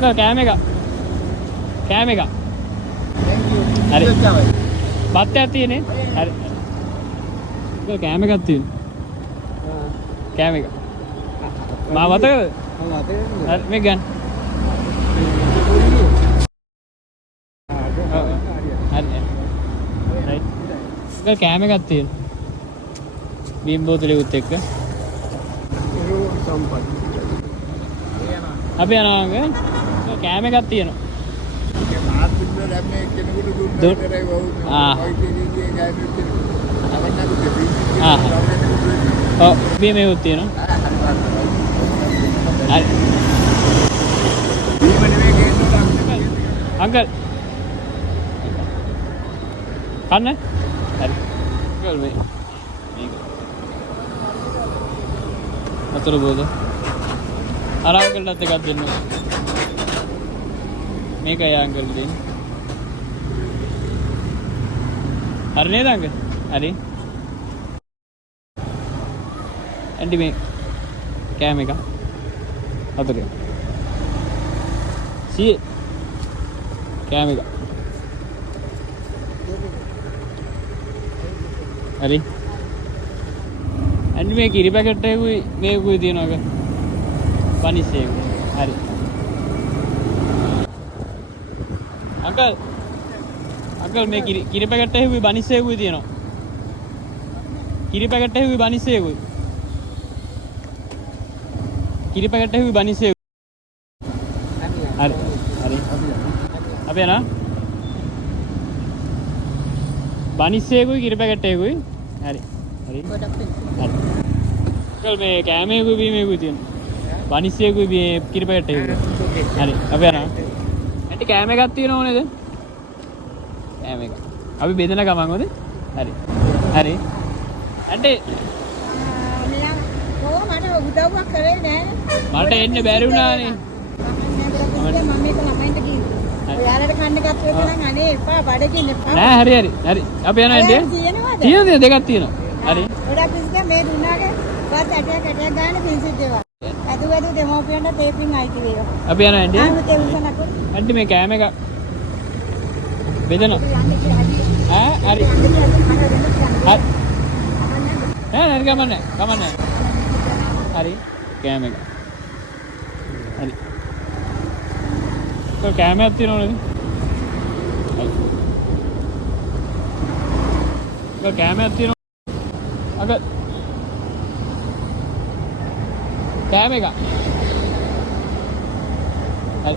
කෑම එක. කෑම එක. හරි. බත් එකක් තියෙන්නේ. හරි. කෑම එකක් තියෙනවා. කෑම එක. මා වතකද? හරි මේක ගන්න. හරි. රයිට්. ඒක කෑම එකක් තියෙනවා. බීම් බෝතලෙකුත් එක්ක. අපි යනවා. කෑම එකක් තියෙනවා. ඔව් බීමෙකුත් තියෙනවා. හරි. අංකල් කන්න. හරි. අංකල් මේක. වතුර බෝතල. අර අංකල්ටත් එකක් දෙන්න. මේකයි අංකල් දෙන්නේ. හරි නේද අංකල්? හරි. ඇන්ටි මේ කෑම එක. වතුර. සීයේ කෑම එක. හරි. ඇන්ටි මේ කිරි පැකට් එකකුයි මේකුයි තියෙනවා. පනිස්සෙක. හරි. අංකල් මේ කිරි පැකට් එකකුයි බනිස්සෙකුයි තියෙනවා. කිරි පැකට් එකකුයි බනිස්සෙකුයි. කිරි පැකට් එකකුයි බනිස්සෙකුයි. හරි. හරි. අපි යනවා. බනිස්සෙකුයි කිරි පැකට් එකකුයි. හරි. හරි. හරි. අංකල් මේ කෑම එකකුයි බීමෙකුයි තියෙනවා. බනිස්සෙකුයි මේ කිරි පැකට් එකකුයි. හරි. අපි යනවා. ඇන්ටි කෑම එකක් තියෙනව නේද? කෑම එක. අපි බෙදන ගමන් හොද? හරි. හරි. ඇන්ටි මෙයා මට උදව්වක් කරේ නෑනේ. මට එන්න බැරි වුණානේ. මම මේක ළමයින්ට කිව්වා. ඔයාලට කන්න ගත්ත එක නම් අනේ එපා බඩගින්න එපා. නෑ හරි හරි. හරි. අපි යනවා ඇන්ටි. තියෙනවද? දෙකක් තියෙනවා. හරි. ගොඩක් පිස්ක මේ දුන්නාගේ බත් ඇටයක් ගන්න පින්සිත් දේවා. අද දෙමෝපියන්ට තේපින් අයිති වේවා. අපි යනවා ඇන්ටි. ආමුතේ උසනකො. ඇන්ටි මේ කෑම එක බෙදනවා. හරි. හරි. නෑ ගමන්නේ. ගමන්නේ. හරි. කෑම එක. හරි. කෑමක් තියෙනවද? හරි. කෑමක් තියෙනවද? අග කෑම එක. හරි.